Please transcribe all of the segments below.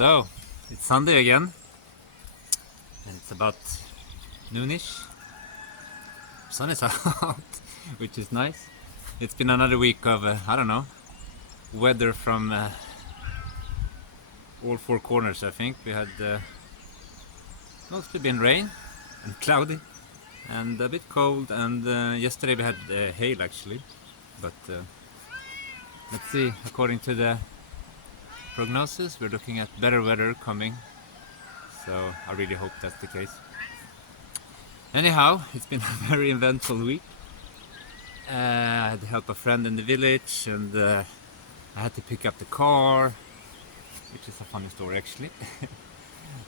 So, it's Sunday again, and it's about noonish. Sun is out, which is nice. It's been another week of, I don't know, weather from all four corners, I think. We had mostly been rain and cloudy and a bit cold, and yesterday we had hail actually. But let's see, according to the prognosis, we're looking at better weather coming. So I really hope that's the case. Anyhow, it's been a very eventful week. I had to help a friend in the village, and I had to pick up the car, which is a funny story actually.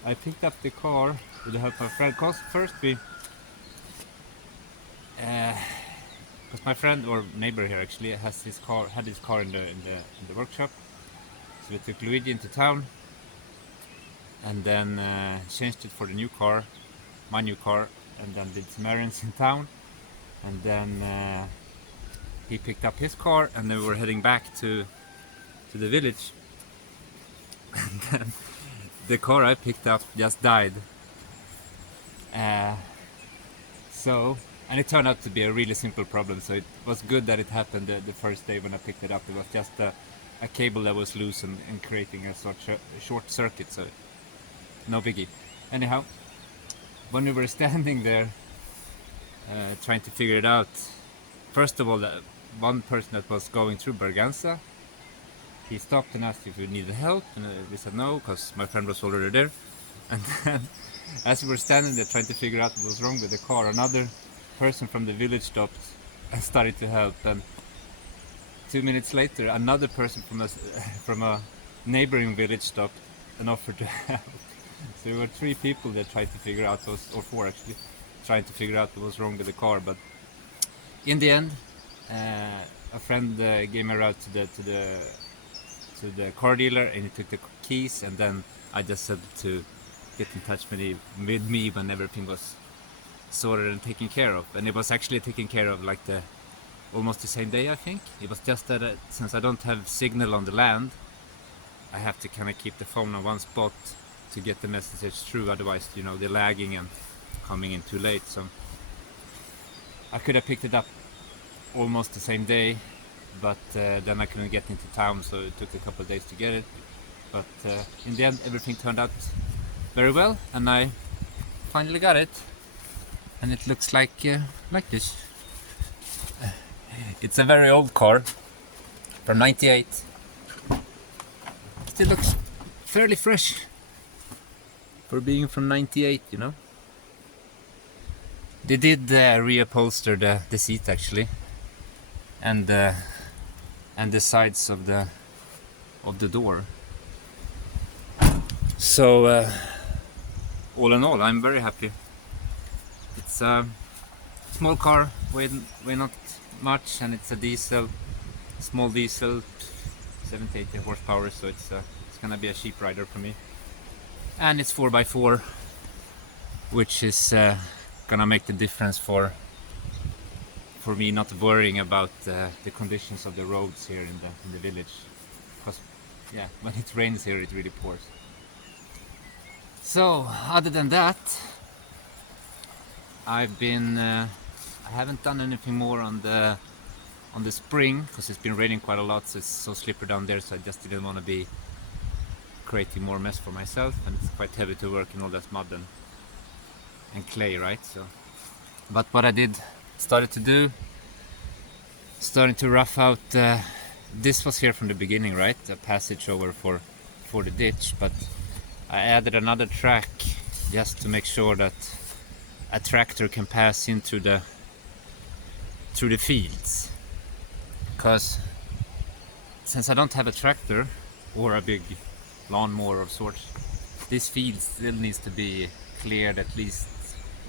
I picked up the car with the help of a friend. Cause first we, because my friend or neighbor here actually had his car in the workshop. So we took Luigi into town, and then changed it for the new car, my new car, and then did some errands in town, and then he picked up his car, and then we were heading back to the village. And then the car I picked up just died. And it turned out to be a really simple problem, so it was good that it happened the first day when I picked it up. It was just a cable that was loose and creating a short circuit, so no biggie. Anyhow, when we were standing there trying to figure it out, first of all, one person that was going through Bragança, he stopped and asked if we needed help, and we said no, because my friend was already there. And then, as we were standing there trying to figure out what was wrong with the car, another person from the village stopped and started to help. And 2 minutes later, another person from a neighboring village stopped and offered to help. So there were 3 people that tried to figure out, or 4 actually, trying to figure out what was wrong with the car. But in the end, a friend gave me a ride to the car dealer, and he took the keys, and then I just said to get in touch with me when everything was sorted and taken care of. And it was actually taken care of like almost the same day, I think. It was just that since I don't have signal on the land, I have to kind of keep the phone on one spot to get the message through, otherwise, you know, they're lagging and coming in too late. So I could have picked it up almost the same day, but then I couldn't get into town, so it took a couple of days to get it. But in the end, everything turned out very well, and I finally got it, and it looks like this. It's a very old car from '98. Still looks fairly fresh for being from '98, you know. They did reupholster the seat actually, and the sides of the door. So all in all, I'm very happy. It's a small car, weigh not much, and it's a diesel, small diesel, 70-80 horsepower. So it's gonna be a cheap rider for me, and it's 4x4, which is gonna make the difference for me not worrying about the conditions of the roads here in the village, because yeah, when it rains here it really pours. So other than that, I haven't done anything more on the spring, because it's been raining quite a lot, so it's so slippery down there, so I just didn't want to be creating more mess for myself, and it's quite heavy to work in all that mud and clay, right? So, but what I started to rough out, this was here from the beginning, right? A passage over for the ditch, but I added another track just to make sure that a tractor can pass in through the fields, because since I don't have a tractor or a big lawnmower of sorts, this field still needs to be cleared at least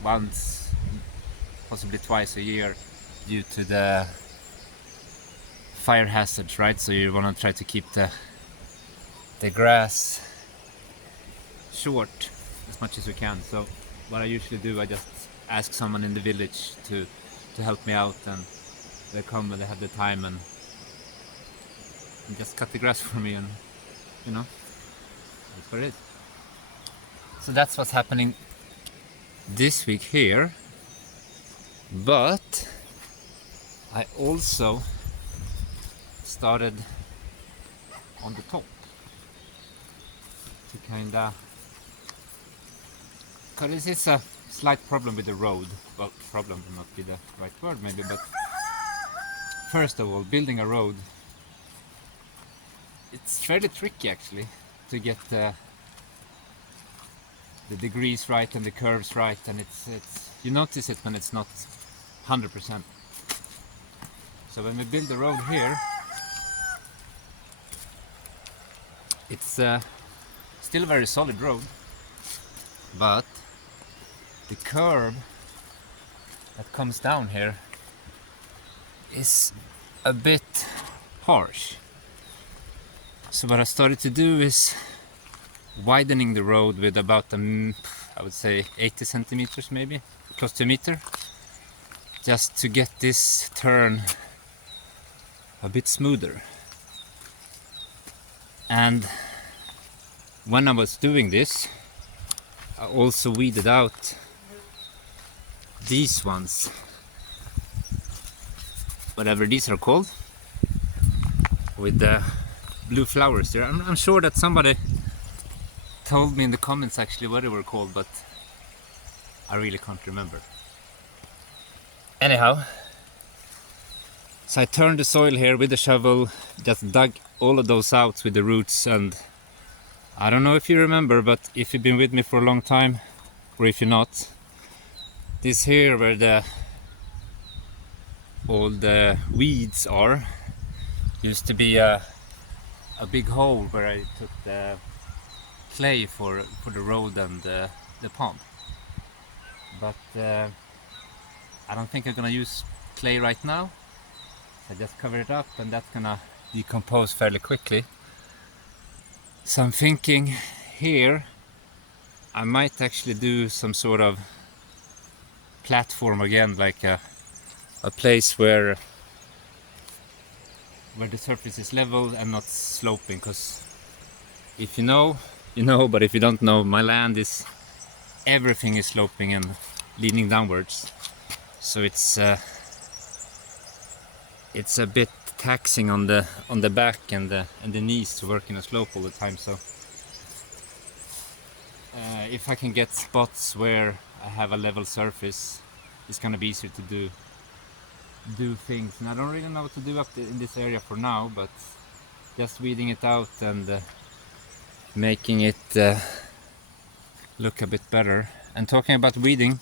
once, possibly twice a year, due to the fire hazards, right? So you want to try to keep the grass short as much as we can. So what I usually do, I just ask someone in the village to help me out, and they come when they have the time and just cut the grass for me, and you know, That's what it is. So that's what's happening this week here. But I also started on the top to kinda, because this is a slight problem with the road. Well, problem would not be the right word maybe, but first of all, building a road, it's fairly tricky actually to get the degrees right and the curves right, and it's you notice it when it's not 100%. So when we build the road here, it's still a very solid road, but the curve that comes down here is a bit harsh. So what I started to do is widening the road with about I would say 80 centimeters, maybe close to a meter, just to get this turn a bit smoother. And when I was doing this, I also weeded out these ones, whatever these are called, with the blue flowers there. I'm sure that somebody told me in the comments actually what they were called, but I really can't remember. Anyhow, so I turned the soil here with the shovel, just dug all of those out with the roots, and I don't know if you remember, but if you've been with me for a long time, or if you're not, this here where all the weeds are, used to be a big hole where I took the clay for the road and the pond. But I don't think I'm gonna use clay right now. I just cover it up and that's gonna decompose fairly quickly. So I'm thinking here I might actually do some sort of platform again, like a place where the surface is level and not sloping, because if you know, you know, but if you don't know, my land is, everything is sloping and leaning downwards, so it's a bit taxing on the back and the knees to work in a slope all the time. So if I can get spots where I have a level surface, it's gonna be easier to do things. And I don't really know what to do up in this area for now, but just weeding it out and making it look a bit better. And talking about weeding,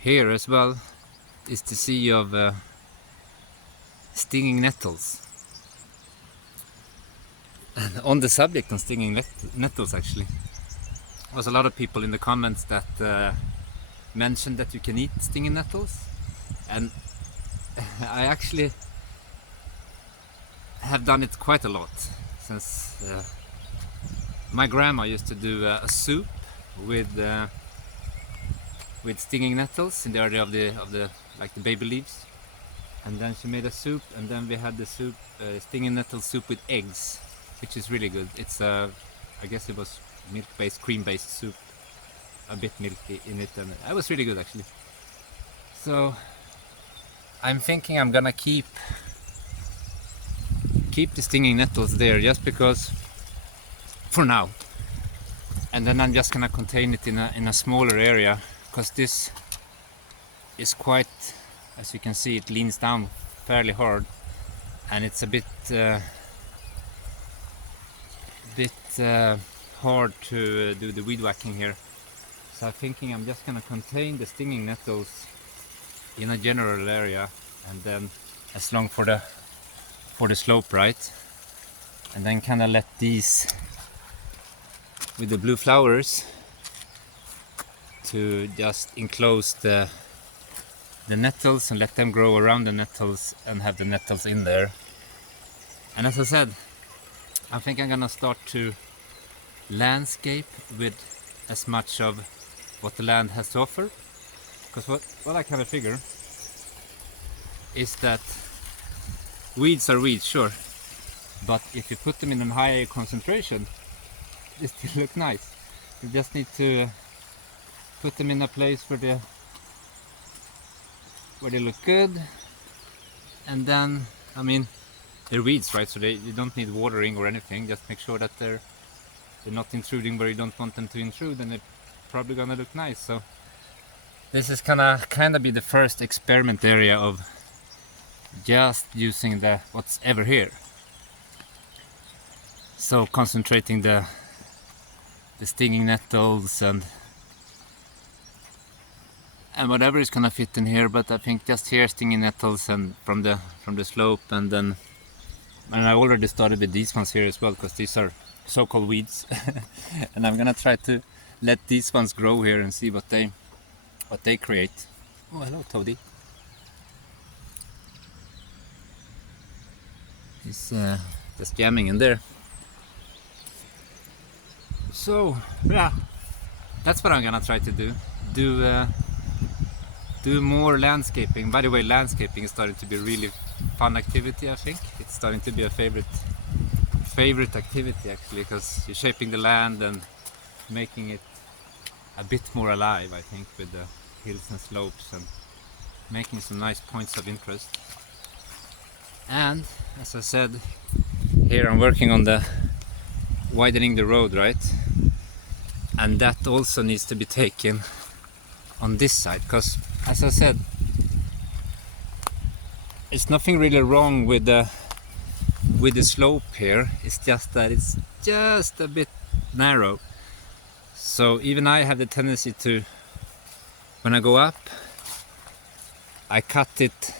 here as well is the sea of stinging nettles. And on the subject of stinging nettles, actually, there was a lot of people in the comments that mentioned that you can eat stinging nettles, and I actually have done it quite a lot, since my grandma used to do a soup with stinging nettles in the area of the like the baby leaves, and then she made a soup, and then we had the soup, stinging nettle soup with eggs, which is really good. It's I guess it was milk-based, cream-based soup, a bit milky in it, and it was really good actually. So I'm thinking I'm gonna keep the stinging nettles there, just because for now, and then I'm just gonna contain it in a smaller area, because this is quite, as you can see, it leans down fairly hard, and it's a bit hard to do the weed whacking here. So I'm thinking I'm just gonna contain the stinging nettles in a general area, and then as long for the slope, right? And then kind of let these with the blue flowers to just enclose the nettles and let them grow around the nettles and have the nettles in there. And as I said, I think I'm gonna start to landscape with as much of what the land has to offer, because what I kind of figure is that weeds are weeds, sure, but if you put them in a higher concentration, they still look nice. You just need to put them in a place where they look good, and then, I mean, they're weeds, right? So you don't need watering or anything. Just make sure that they're not intruding where you don't want them to intrude, and they're probably gonna look nice. So this is gonna kind of be the first experiment area of just using what's ever here. So concentrating the stinging nettles and whatever is gonna fit in here, but I think just here stinging nettles and from the slope, and I already started with these ones here as well, because these are so-called weeds. And I'm gonna try to let these ones grow here and see what they create. Oh, hello Toadie. He's just jamming in there. So yeah, that's what I'm gonna try to do more landscaping. By the way, landscaping is starting to be a really fun activity. I think it's starting to be a favorite activity actually, because you're shaping the land and making it a bit more alive, I think, with the hills and slopes, and making some nice points of interest. And as I said, here I'm working on widening the road, right? And that also needs to be taken on this side, because as I said, it's nothing really wrong with the slope here. It's just that it's just a bit narrow. So even I have the tendency to, when I go up, I cut it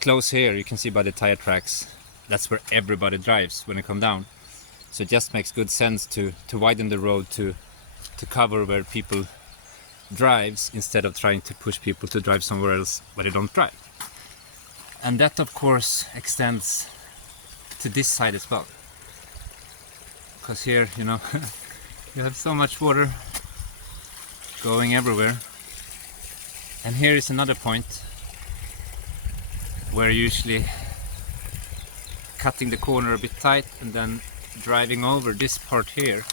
close here. You can see by the tire tracks, that's where everybody drives when they come down. So it just makes good sense to widen the road to cover where people drives, instead of trying to push people to drive somewhere else where they don't drive. And that of course extends to this side as well, because here, you know, you have so much water going everywhere. And here is another point where while cutting the corner a bit tight and then driving over this part here,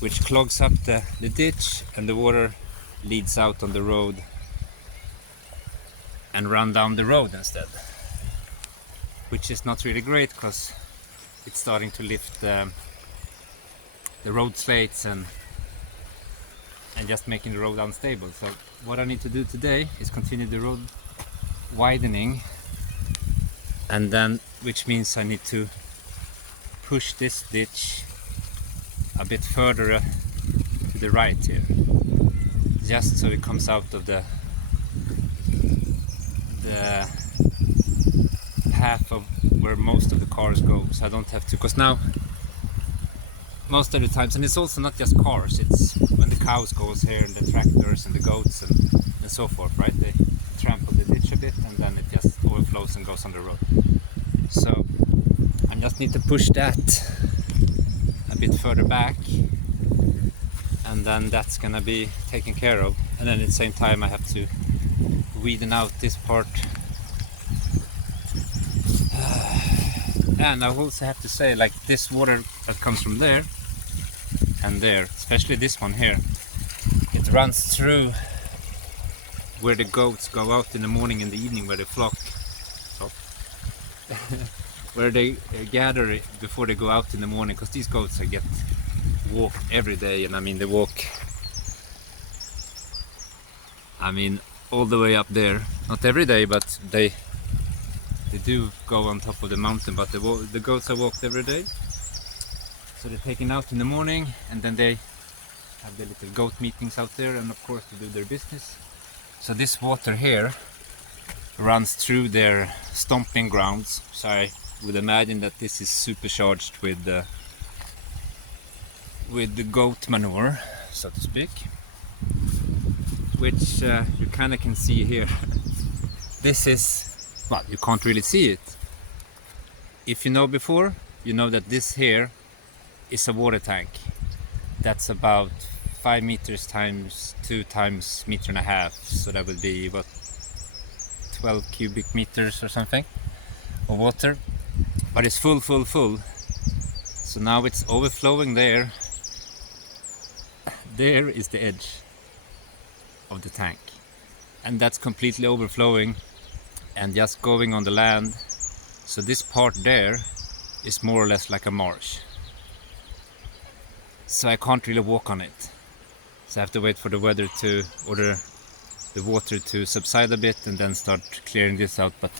which clogs up the ditch, and the water leads out on the road and run down the road instead, which is not really great, because it's starting to lift the road slates and just making the road unstable. So what I need to do today is continue the road widening, and then, which means I need to push this ditch a bit further to the right here, just so it comes out of the path of where most of the cars go, so I don't have to, because now most of the times, and it's also not just cars, it's when the cows goes here and the tractors and the goats and so forth, right? They trample the ditch a bit and then it just overflows and goes on the road. So I just need to push that a bit further back, and then that's gonna be taken care of. And then at the same time I have to weeden out this part. And I also have to say, like, this water that comes from there and there, especially this one here, it runs through where the goats go out in the morning and the evening, where they flock, where they gather before they go out in the morning, because these goats walk every day, and I mean they walk, I mean, all the way up there, not every day, but they do go on top of the mountain, but the goats are walked every day. So they're taken out in the morning, and then they have their little goat meetings out there, and of course to do their business. So this water here runs through their stomping grounds, so I would imagine that this is supercharged with the goat manure, so to speak, which you kind of can see here. This is, well, you can't really see it. If you know before, you know that this here is a water tank. That's about 5 meters times 2 times meter and a half. So that would be, what, 12 cubic meters or something of water. but it's full. So now it's overflowing there. There is the edge of the tank, and that's completely overflowing and just going on the land. So this part there is more or less like a marsh. So I can't really walk on it. So I have to wait for the weather to, or the water to subside a bit and then start clearing this out. But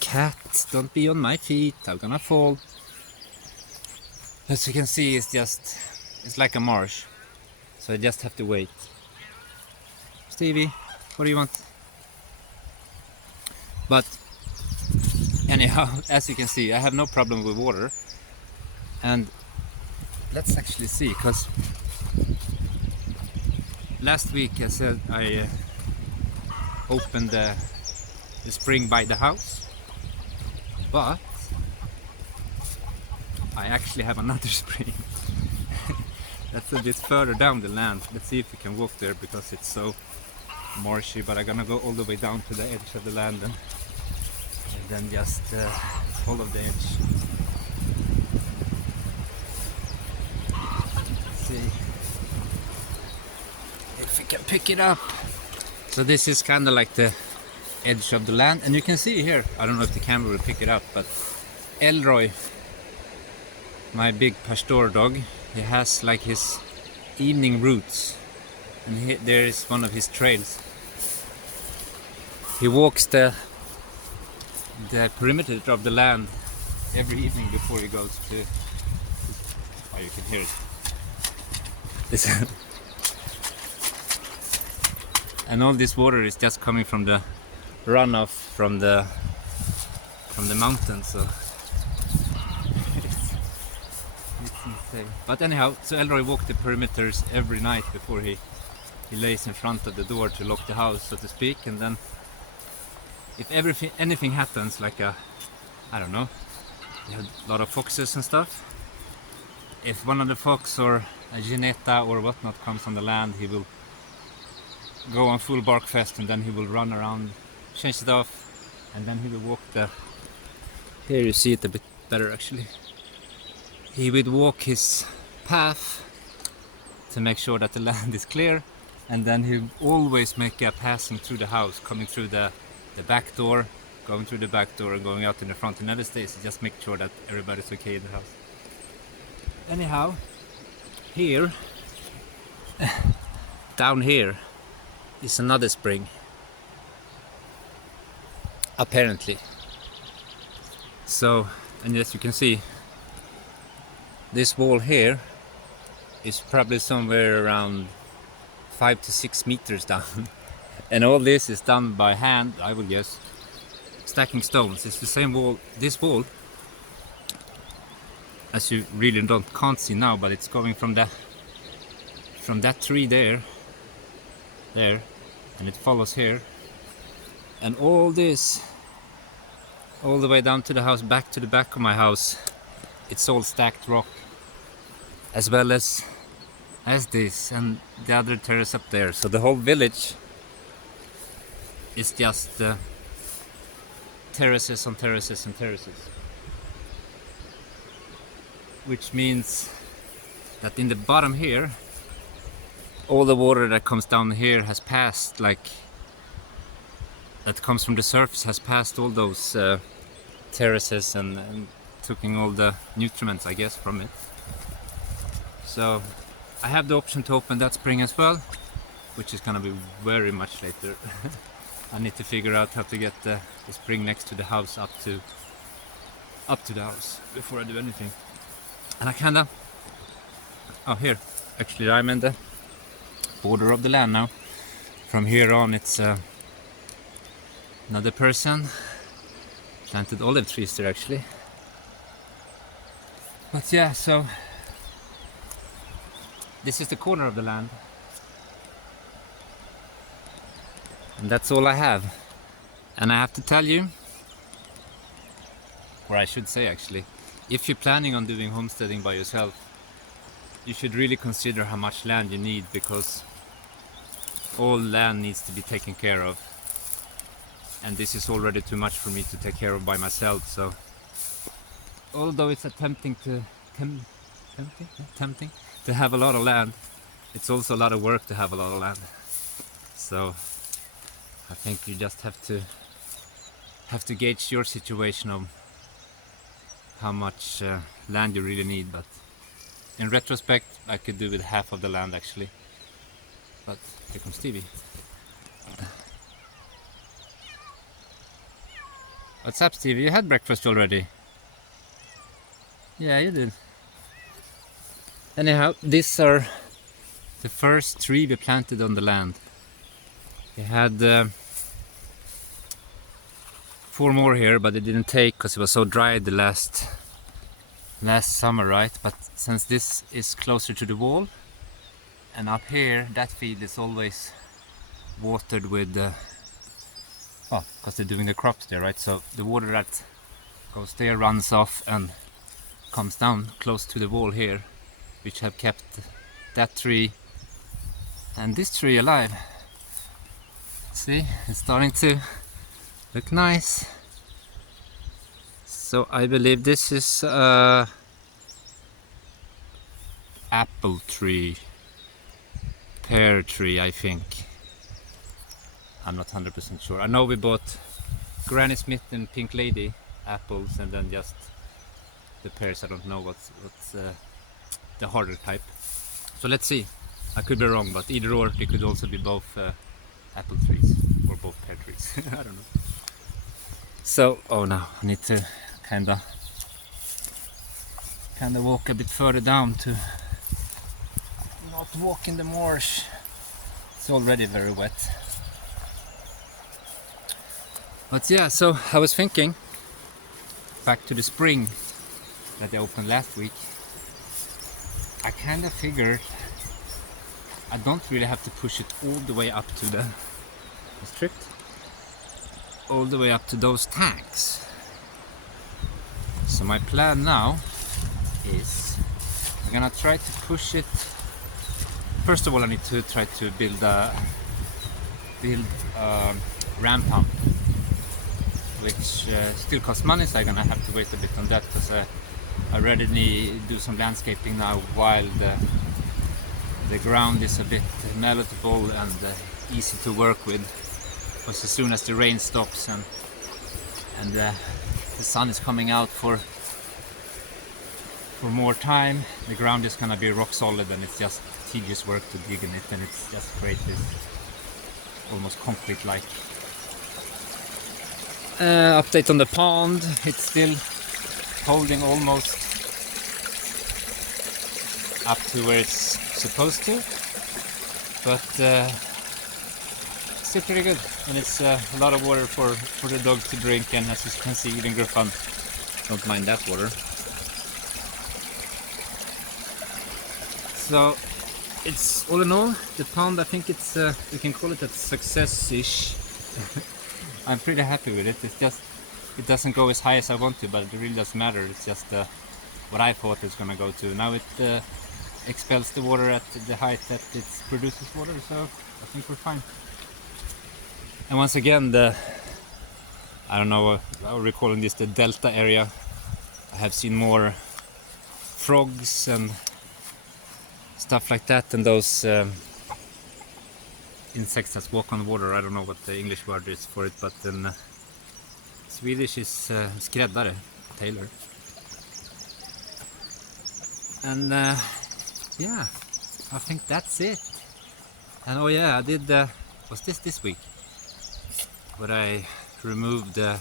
cat, don't be on my feet, I'm gonna fall. As you can see, it's like a marsh. So I just have to wait. Stevie, what do you want? But anyhow, as you can see, I have no problem with water. And let's actually see, because last week I said I opened the spring by the house, but I actually have another spring. That's a bit further down the land. Let's see if we can walk there because it's so marshy, but I'm gonna go all the way down to the edge of the land and then just follow the edge. Let's see if we can pick it up. So this is kind of like the edge of the land, and you can see here, I don't know if the camera will pick it up, but Elroy, my big pastor dog, he has like his evening routes, and there is one of his trails. He walks the perimeter of the land every evening before he goes to. Oh, you can hear it. And all this water is just coming from the runoff from the mountain, so it's insane. But anyhow, so Elroy walked the perimeters every night before he lays in front of the door to lock the house, so to speak. And then if anything happens, like I don't know, we had a lot of foxes and stuff. If one of the fox or a gineta or whatnot comes on the land, he will go on full bark fest, and then he will run around, change it off, and then he will walk the. Here you see it a bit better actually. He would walk his path to make sure that the land is clear, and then he always make a passing through the house, coming through the back door, going through the back door and going out in the front. He never stays, he just make sure that everybody's okay in the house. Anyhow, here, down here is another spring, apparently. So, and as you can see, this wall here is probably somewhere around 5 to 6 meters down. And all this is done by hand, I would guess, stacking stones. It's the same wall, this wall, as you really can't see now, but it's going from that tree there, and it follows here, and all this, all the way down to the house, back to the back of my house. It's all stacked rock, as well as this and the other terrace up there. So the whole village is just terraces on terraces and terraces, which means that in the bottom here, all the water that comes down here has passed, like that comes from the surface, has passed all those terraces and taking all the nutrients, I guess, from it. So I have the option to open that spring as well, which is gonna be very much later. I need to figure out how to get the spring next to the house up to the house before I do anything. And I kinda, oh here, actually I'm in the border of the land now. From here on it's another person planted olive trees there actually. But yeah, so this is the corner of the land, and that's all I have. And I have to tell you, or I should say actually, if you're planning on doing homesteading by yourself, you should really consider how much land you need, because all land needs to be taken care of, and this is already too much for me to take care of by myself. So although it's tempting to have a lot of land, it's also a lot of work to have a lot of land. So I think you just have to gauge your situation of how much land you really need. But in retrospect, I could do with half of the land actually. But here comes Stevie. What's up, Stevie? You had breakfast already? Yeah, you did. Anyhow, these are the first tree we planted on the land. We had 4 more here, but it didn't take because it was so dry the last summer, right? But since this is closer to the wall, and up here, that field is always watered with, because they're doing the crops there, right? So the water that goes there runs off and comes down close to the wall here, which have kept that tree and this tree alive. See, it's starting to look nice. So I believe this is apple tree, pear tree, I think. I'm not 100% sure. I know we bought Granny Smith and Pink Lady apples, and then just the pears. I don't know what's the harder type. So let's see. I could be wrong, but either or, they could also be both apple trees or both pear trees. I don't know. So, oh no, I need to kinda walk a bit further down to not walk in the marsh. It's already very wet. But yeah, so I was thinking back to the spring that they opened last week. I kind of figured I don't really have to push it all the way up to the stripped, all the way up to those tanks. So my plan now is I'm gonna try to push it. First of all, I need to try to build a ram pump, which still costs money, so I'm gonna have to wait a bit on that, because I already need to do some landscaping now while the ground is a bit malleable and easy to work with. Because as soon as the rain stops and the sun is coming out for more time, the ground is gonna be rock solid, and it's just tedious work to dig in it, and it's just create this almost concrete-like. Update on the pond, it's still holding almost up to where it's supposed to, but still pretty good, and it's a lot of water for the dog to drink, and as you can see, even Griffin don't mind that water. So it's all in all, the pond, I think it's we can call it a success-ish. I'm pretty happy with it. It's just, it doesn't go as high as I want to, but it really doesn't matter. It's just what I thought it's gonna go to. Now it expels the water at the height that it produces water, so I think we're fine. And once again, I don't know, we're calling this the delta area. I have seen more frogs and stuff like that, and those insects that walk on water. I don't know what the English word is for it, but in Swedish is skräddare, tailor. And yeah, I think that's it. And oh yeah, I did was this week, but I removed the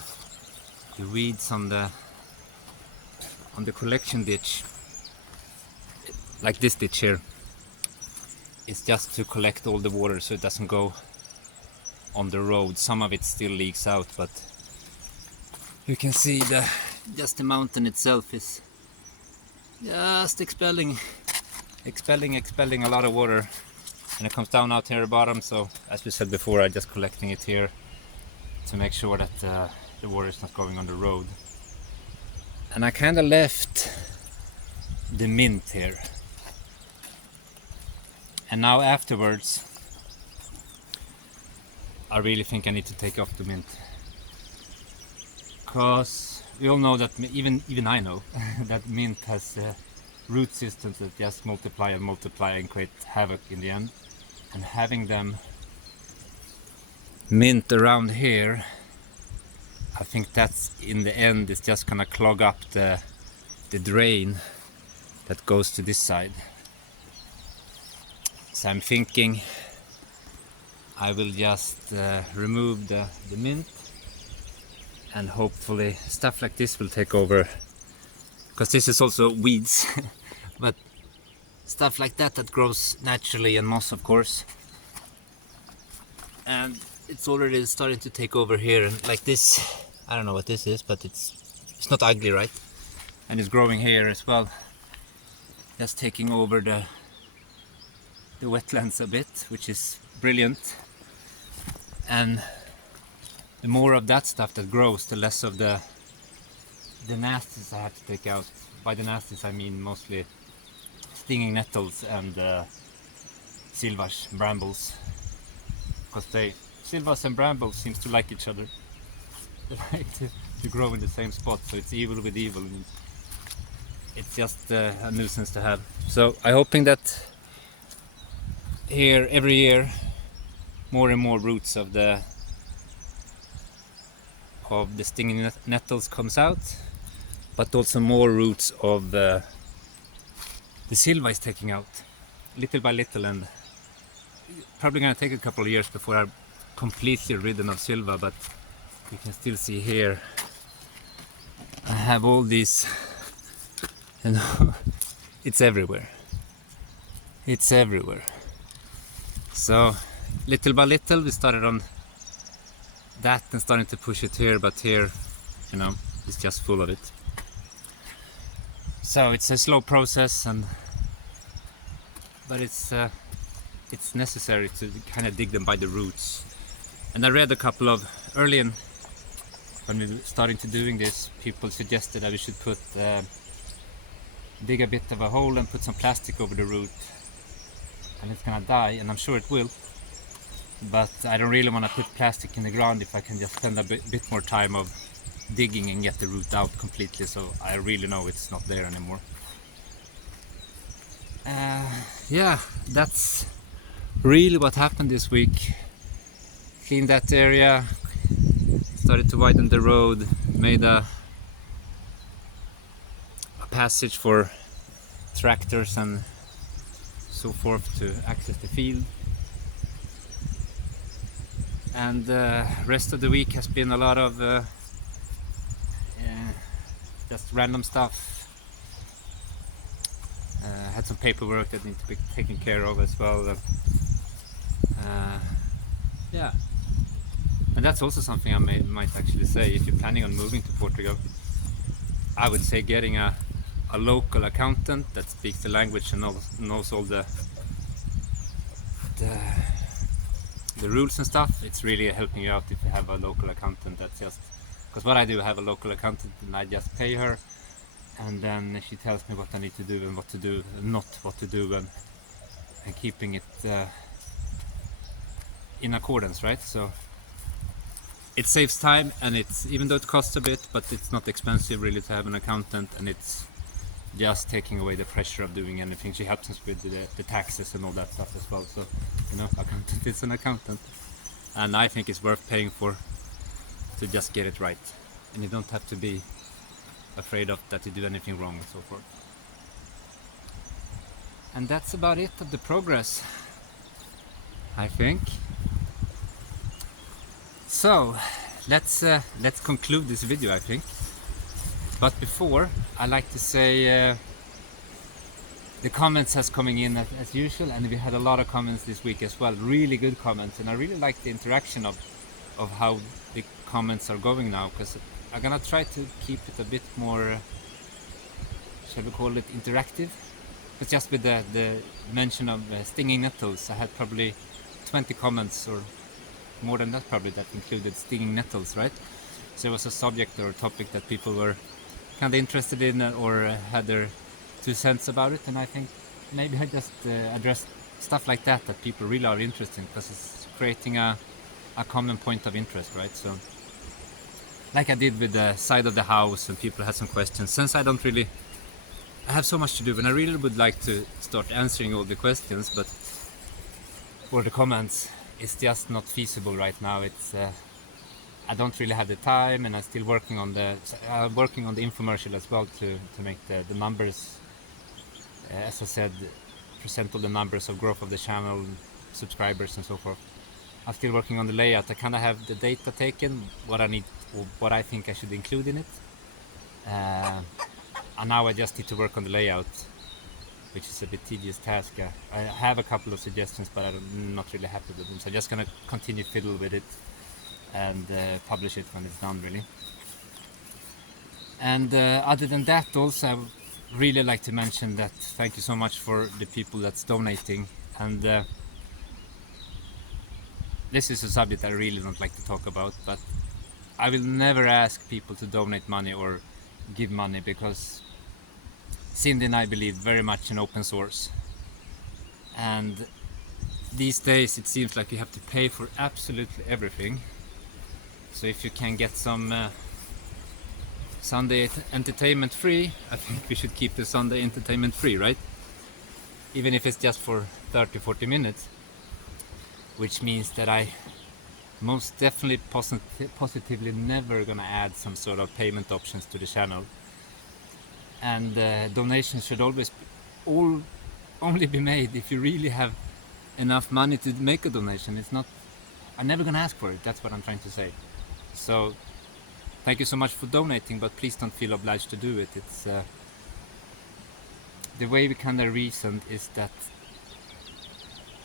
weeds on the collection ditch, like this ditch here. It's just to collect all the water so it doesn't go on the road. Some of it still leaks out, but you can see just the mountain itself is just expelling a lot of water, and it comes down out here at the bottom. So as we said before, I'm just collecting it here to make sure that the water is not going on the road. And I kind of left the mint here. And now afterwards, I really think I need to take off the mint. because we all know that, even I know, that mint has root systems that just multiply and multiply and create havoc in the end. And having them mint around here, I think that's in the end is just gonna clog up the drain that goes to this side. So I'm thinking I will just remove the mint, and hopefully stuff like this will take over, because this is also weeds but stuff like that grows naturally, and moss of course, and it's already starting to take over here. And like this, I don't know what this is, but it's not ugly, right? And it's growing here as well, just taking over the wetlands a bit, which is brilliant. And the more of that stuff that grows, the less of the nasties I have to take out. By the nasties I mean mostly stinging nettles and silvas, brambles, because silvas and brambles seems to like each other. They like to grow in the same spot, so it's evil with evil. And it's just a nuisance to have. So I'm hoping that here every year more and more roots of the stinging nettles comes out, but also more roots of the silva is taking out little by little, and probably gonna take a couple of years before I'm completely ridden of silva. But you can still see here I have all these, you know, it's everywhere. It's everywhere. So little by little we started on that and starting to push it here, but here, you know, it's just full of it. So it's a slow process, but it's necessary to kind of dig them by the roots. And I read a couple of early in, when we were starting to doing this, people suggested that we should dig a bit of a hole and put some plastic over the root, and it's gonna die, and I'm sure it will. But I don't really want to put plastic in the ground if I can just spend a bit more time of digging and get the root out completely, so I really know it's not there anymore. Yeah, that's really what happened this week. Cleaned that area, started to widen the road, made a passage for tractors and so forth to access the field. And the rest of the week has been a lot of just random stuff. Had some paperwork that needs to be taken care of as well. Yeah, and that's also something I might actually say. If you're planning on moving to Portugal, I would say getting a local accountant that speaks the language and knows all the rules and stuff. It's really helping you out if you have a local accountant. That's just because what I do, I have a local accountant and I just pay her, and then she tells me what I need to do and what to do and not what to do, and keeping it in accordance, right? So it saves time, and it's, even though it costs a bit, but it's not expensive really to have an accountant, and it's just taking away the pressure of doing anything. She helps us with the taxes and all that stuff as well. So, you know, accountant is an accountant, and I think it's worth paying for to just get it right, and you don't have to be afraid of that you do anything wrong and so forth. And that's about it of the progress, I think. So let's conclude this video, I think. But before, I like to say the comments has coming in as usual, and we had a lot of comments this week as well, really good comments, and I really like the interaction of how the comments are going now, because I'm gonna try to keep it a bit more, shall we call it, interactive. But just with the mention of stinging nettles, I had probably 20 comments, or more than that probably, that included stinging nettles, right? So it was a subject or a topic that people were kind of interested in, or had their 2 cents about it, and I think maybe I just addressed stuff like that people really are interested in, because it's creating a common point of interest, right? So like I did with the side of the house, and people had some questions. Since I have so much to do, and I really would like to start answering all the questions, but or the comments, it's just not feasible right now. It's I don't really have the time, and I'm still working on the infomercial as well to make the numbers, as I said, present all the numbers of growth of the channel, subscribers and so forth. I'm still working on the layout. I kind of have the data taken, what I need, or what I think I should include in it, and now I just need to work on the layout, which is a bit tedious task. I have a couple of suggestions, but I'm not really happy with them, so I'm just gonna continue fiddle with it and publish it when it's done, really. And other than that, also I would really like to mention that thank you so much for the people that's donating. And this is a subject I really don't like to talk about, but I will never ask people to donate money or give money, because Cindy and I believe very much in open source, and these days it seems like you have to pay for absolutely everything. So if you can get some Sunday entertainment free, I think we should keep the Sunday entertainment free, right? Even if it's just for 30-40 minutes, which means that I most definitely positively never gonna add some sort of payment options to the channel. And donations should always only be made if you really have enough money to make a donation. It's not, I'm never gonna ask for it, that's what I'm trying to say. So thank you so much for donating, but please don't feel obliged to do it. It's the way we kind of reasoned is that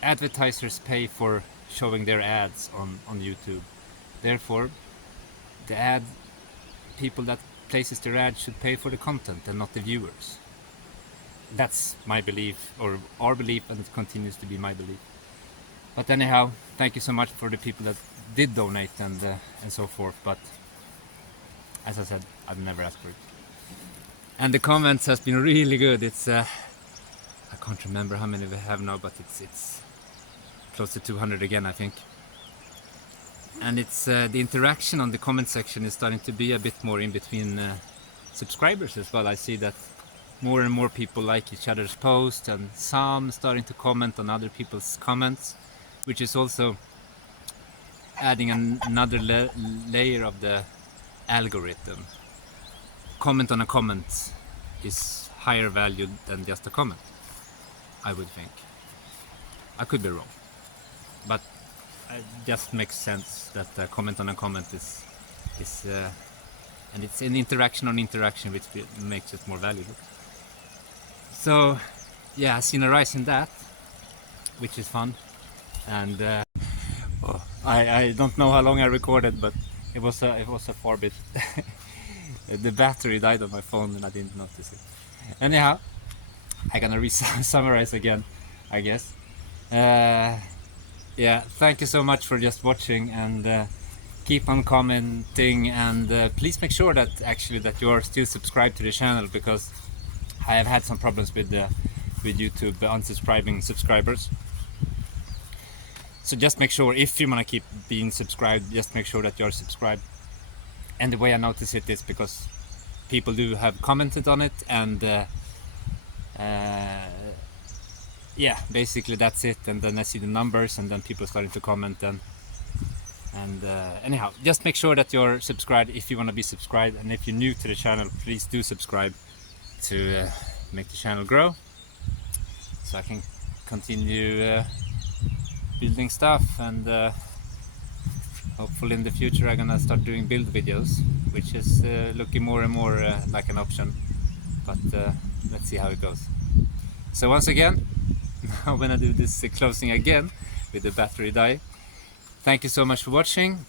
advertisers pay for showing their ads on YouTube. Therefore, the ad people that places their ad should pay for the content and not the viewers. That's my belief, or our belief, and it continues to be my belief. But anyhow, thank you so much for the people that did donate and so forth. But as I said, I've never asked for it. And the comments has been really good. It's I can't remember how many we have now, but it's close to 200 again, I think. And it's the interaction on the comment section is starting to be a bit more in between subscribers as well. I see that more and more people like each other's posts, and some starting to comment on other people's comments, which is also adding another layer of the algorithm. Comment on a comment is higher value than just a comment, I would think. I could be wrong, but it just makes sense that a comment on a comment is and it's an interaction on interaction, which makes it more valuable. So yeah, I've seen a rise in that, which is fun. And I don't know how long I recorded, but it was a far bit. The battery died on my phone and I didn't notice it. Anyhow, I'm gonna summarize again, I guess. Yeah, thank you so much for just watching, and keep on commenting, and please make sure that you are still subscribed to the channel, because I have had some problems with YouTube unsubscribing subscribers. So just make sure, if you want to keep being subscribed, just make sure that you're subscribed. And the way I notice it is because people do have commented on it, and yeah, basically that's it. And then I see the numbers, and then people are starting to comment, and anyhow, just make sure that you're subscribed if you want to be subscribed. And if you're new to the channel, please do subscribe to make the channel grow, so I can continue building stuff, and hopefully in the future I'm gonna start doing build videos, which is looking more and more like an option, but let's see how it goes. So once again, now when I do this closing again with the battery die, thank you so much for watching,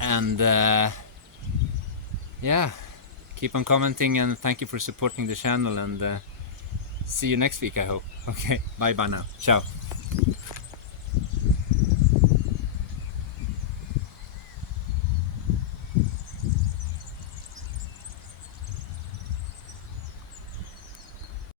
and yeah, keep on commenting, and thank you for supporting the channel, and see you next week, I hope. Okay, bye now, ciao.